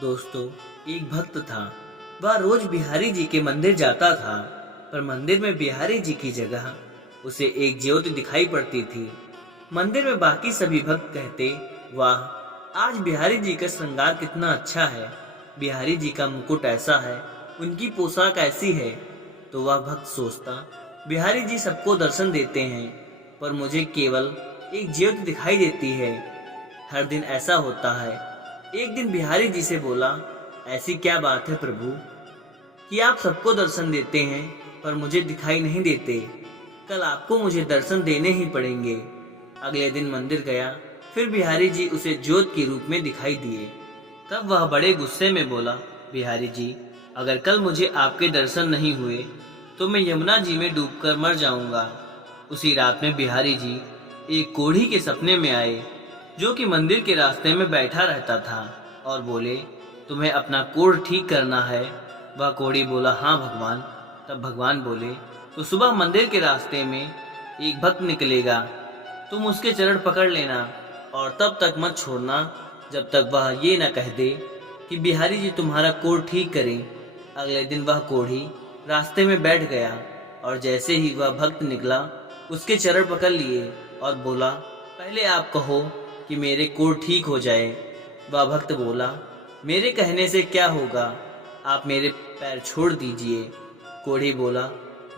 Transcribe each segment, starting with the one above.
दोस्तों, एक भक्त था। वह रोज बिहारी जी के मंदिर जाता था, पर मंदिर में बिहारी जी की जगह उसे एक ज्योति दिखाई पड़ती थी। मंदिर में बाकी सभी भक्त कहते, वाह, आज बिहारी जी का श्रृंगार कितना अच्छा है, बिहारी जी का मुकुट ऐसा है, उनकी पोशाक ऐसी है। तो वह भक्त सोचता, बिहारी जी सबको दर्शन देते हैं, पर मुझे केवल एक ज्योति दिखाई देती है। हर दिन ऐसा होता है। एक दिन बिहारी जी से बोला, ऐसी क्या बात है प्रभु कि आप सबको दर्शन देते हैं पर मुझे दिखाई नहीं देते। कल आपको मुझे दर्शन देने ही पड़ेंगे। अगले दिन मंदिर गया, फिर बिहारी जी उसे ज्योत के रूप में दिखाई दिए। तब वह बड़े गुस्से में बोला, बिहारी जी, अगर कल मुझे आपके दर्शन नहीं हुए तो मैं यमुना जी में डूबकर मर जाऊंगा। उसी रात में बिहारी जी एक कोढ़ी के सपने में आए, जो कि मंदिर के रास्ते में बैठा रहता था, और बोले, तुम्हें अपना कोढ़ ठीक करना है। वह कोढ़ी बोला, हाँ भगवान। तब भगवान बोले, तो सुबह मंदिर के रास्ते में एक भक्त निकलेगा, तुम उसके चरण पकड़ लेना और तब तक मत छोड़ना जब तक वह ये न कह दे कि बिहारी जी तुम्हारा कोढ़ ठीक करें। अगले दिन वह कोढ़ी रास्ते में बैठ गया, और जैसे ही वह भक्त निकला उसके चरण पकड़ लिए और बोला, पहले आप कहो कि मेरे कोढ़ ठीक हो जाए। वह भक्त बोला, मेरे कहने से क्या होगा, आप मेरे पैर छोड़ दीजिए। कोढ़ी बोला,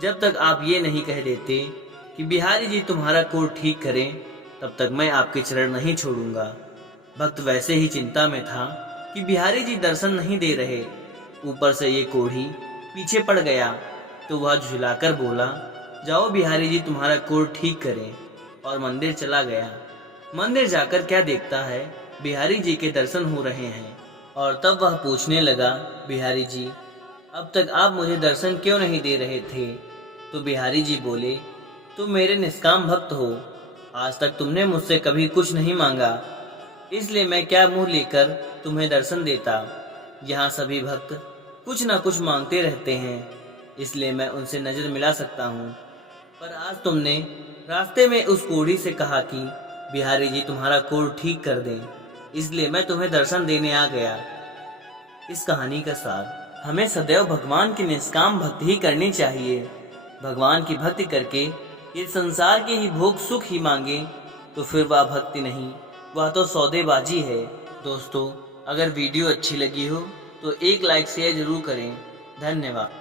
जब तक आप ये नहीं कह देते कि बिहारी जी तुम्हारा कोढ़ ठीक करें, तब तक मैं आपके चरण नहीं छोड़ूंगा। भक्त वैसे ही चिंता में था कि बिहारी जी दर्शन नहीं दे रहे, ऊपर से ये कोढ़ी पीछे पड़ गया। तो वह झुलाकर बोला, जाओ बिहारी जी तुम्हारा कोढ़ ठीक करें, और मंदिर चला गया। मंदिर जाकर क्या देखता है, बिहारी जी के दर्शन हो रहे हैं। और तब वह पूछने लगा, बिहारी जी, अब तक आप मुझे दर्शन क्यों नहीं दे रहे थे? तो बिहारी जी बोले, तुम मेरे निष्काम भक्त हो, आज तक तुमने मुझसे कभी कुछ नहीं मांगा, इसलिए मैं क्या मुंह लेकर तुम्हें दर्शन देता। यहाँ सभी भक्त कुछ ना कुछ मांगते रहते हैं, इसलिए मैं उनसे नजर मिला सकता हूँ। पर आज तुमने रास्ते में उस कोढ़ी से कहा कि बिहारी जी तुम्हारा कोढ़ ठीक कर दें, इसलिए मैं तुम्हें दर्शन देने आ गया। इस कहानी का सार, हमें सदैव भगवान की निष्काम भक्ति ही करनी चाहिए। भगवान की भक्ति करके ये संसार के ही भोग सुख ही मांगे तो फिर वह भक्ति नहीं, वह तो सौदेबाजी है। दोस्तों, अगर वीडियो अच्छी लगी हो तो एक लाइक शेयर जरूर करें। धन्यवाद।